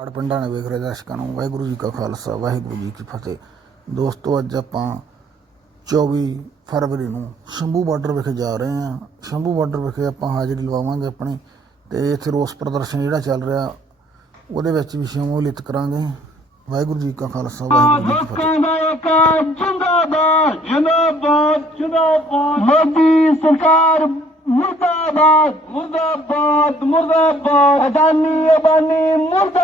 ਹੜ ਪੰਡਾਂ ਨੇ ਵੇਖ ਰਹੇ ਦਰਸ਼ਕਾਂ ਨੂੰ ਵਾਹਿਗੁਰੂ ਜੀ ਕਾ ਖਾਲਸਾ ਵਾਹਿਗੁਰੂ ਜੀ ਕੀ ਫਤਿਹ ਦੋਸਤੋ ਅੱਜ ਆਪਾਂ 24 ਫਰਵਰੀ ਨੂੰ ਸ਼ੰਭੂ ਬਾਰਡਰ ਵਿਖੇ ਜਾ ਰਹੇ ਹਾਂ ਸ਼ੰਭੂ ਬਾਰਡਰ ਵਿਖੇ ਆਪਾਂ ਹਾਜ਼ਰੀ ਲਵਾਵਾਂਗੇ ਆਪਣੀ ਤੇ ਇਥੇ ਰੋਸ ਪ੍ਰਦਰਸ਼ਨ ਜਿਹੜਾ ਚੱਲ ਰਿਹਾ ਉਹਦੇ ਵਿੱਚ ਵੀ ਸ਼ਮੂਲਿਤ ਕਰਾਂਗੇ ਵਾਹਿਗੁਰੂ ਜੀ ਕਾ ਖਾਲਸਾ ਵਾਹਿਗੁਰੂ ਜੀ ਕੀ ਫਤਿਹ ਜਿੰਦਾਬਾਦ ਜਿੰਦਾਬਾਦ ਜਿੰਦਾਬਾਦ ਮੋਦੀ ਸਰਕਾਰ ਮੁਰਦਾਬਾਦ ਮੁਰਦਾਬਾਦ ਅਬਾਨੀ ਮੁਰਦਾ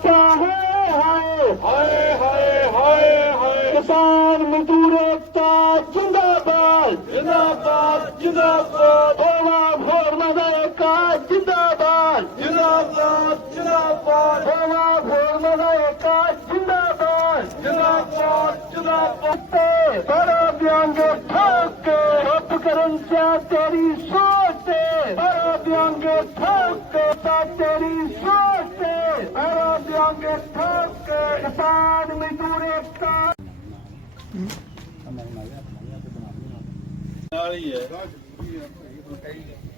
सान मज़दूर का जिंदाबाद जादाबाद जुदाबाद थोर मगा ज़िंदाद जा चुना करा प्यांग ठोके हथ करण सां ठोके छा तेरी सोच 他买买呀，买呀，就便宜了。